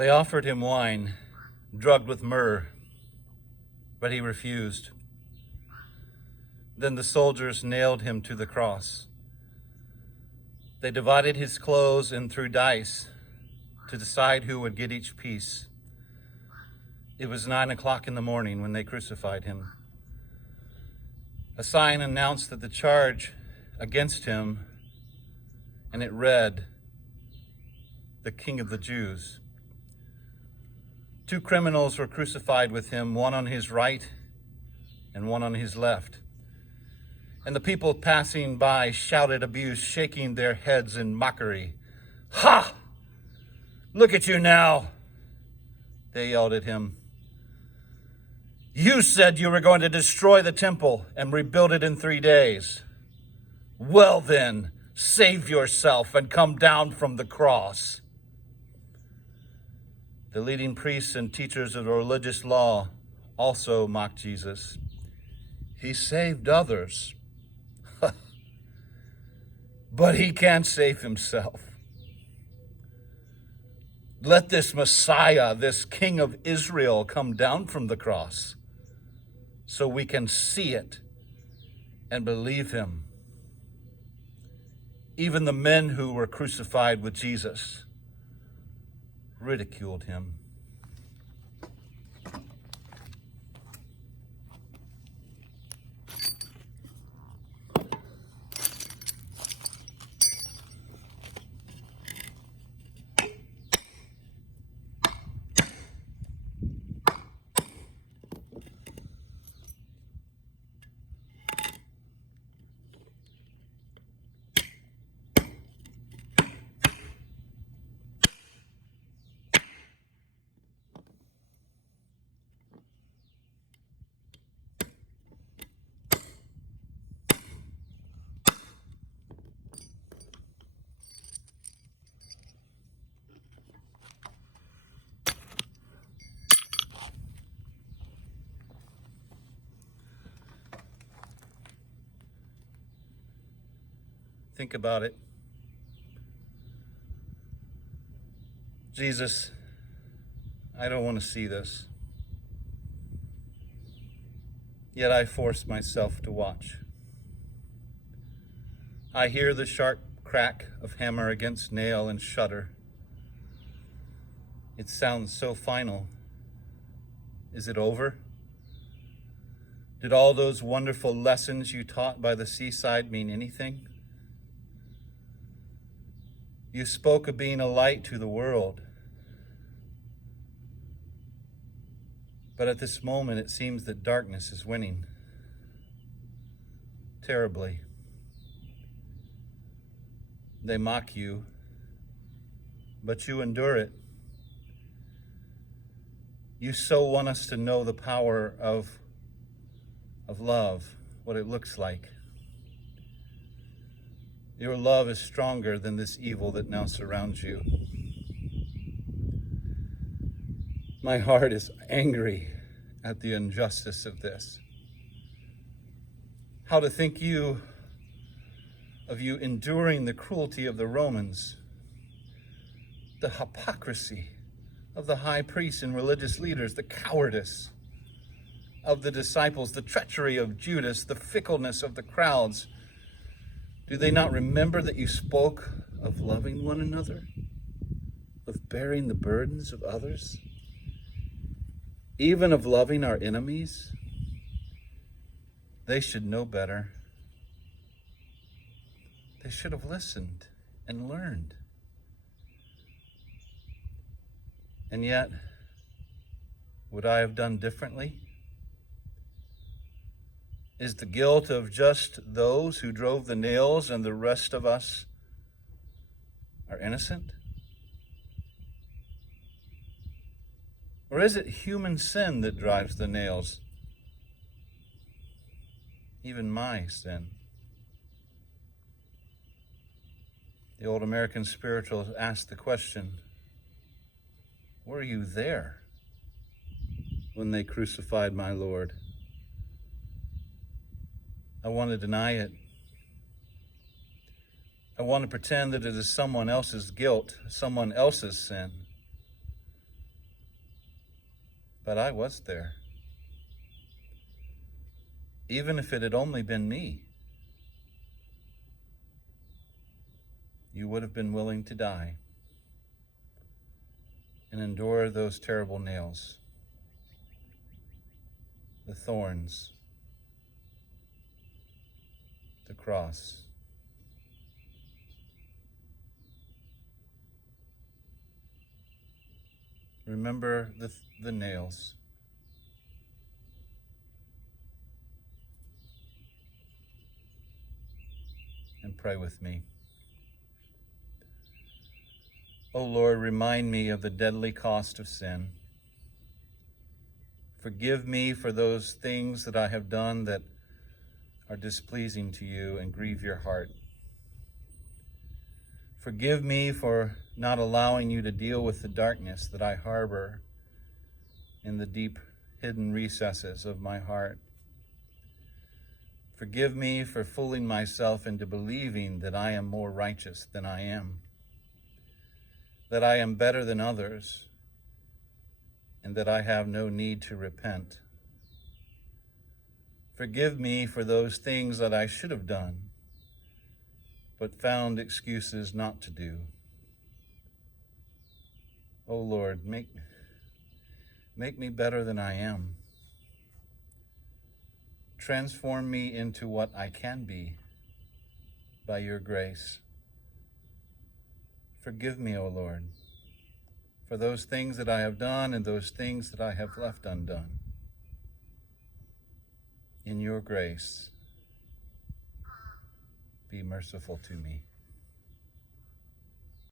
They offered him wine, drugged with myrrh, but he refused. Then the soldiers nailed him to the cross. They divided his clothes and threw dice to decide who would get each piece. It was 9 o'clock in the morning when they crucified him. A sign announced that the charge against him, and it read, "The King of the Jews." 2 criminals were crucified with him, one on his right and one on his left. And the people passing by shouted abuse, shaking their heads in mockery. "Ha! Look at you now," they yelled at him. "You said you were going to destroy the temple and rebuild it in 3 days. Well then, save yourself and come down from the cross." The leading priests and teachers of the religious law also mocked Jesus. He saved others, but he can't save himself. Let this Messiah, this King of Israel, come down from the cross so we can see it and believe him. Even the men who were crucified with Jesus ridiculed him. Think about it. Jesus, I don't want to see this. Yet I force myself to watch. I hear the sharp crack of hammer against nail and shudder. It sounds so final. Is it over? Did all those wonderful lessons you taught by the seaside mean anything? You spoke of being a light to the world. But at this moment, it seems that darkness is winning. Terribly. They mock you, but you endure it. You so want us to know the power of love, what it looks like. Your love is stronger than this evil that now surrounds you. My heart is angry at the injustice of this. How to think of you enduring the cruelty of the Romans, the hypocrisy of the high priests and religious leaders, the cowardice of the disciples, the treachery of Judas, the fickleness of the crowds. Do they not remember that you spoke of loving one another, of bearing the burdens of others, even of loving our enemies? They should know better. They should have listened and learned. And yet, would I have done differently? Is the guilt of just those who drove the nails and the rest of us are innocent? Or is it human sin that drives the nails? Even my sin. The old American spiritual asked the question, were you there when they crucified my Lord? I want to deny it. I want to pretend that it is someone else's guilt, someone else's sin. but I was there. Even if it had only been me, you would have been willing to die and endure those terrible nails, the thorns, the cross. Remember the nails. And pray with me. O Lord, remind me of the deadly cost of sin. Forgive me for those things that I have done that are displeasing to you and grieve your heart. Forgive me for not allowing you to deal with the darkness that I harbor in the deep hidden recesses of my heart. Forgive me for fooling myself into believing that I am more righteous than I am, that I am better than others, and that I have no need to repent. Forgive me for those things that I should have done, but found excuses not to do. O Lord, make me better than I am. Transform me into what I can be by your grace. Forgive me, O Lord, for those things that I have done and those things that I have left undone. In your grace, be merciful to me.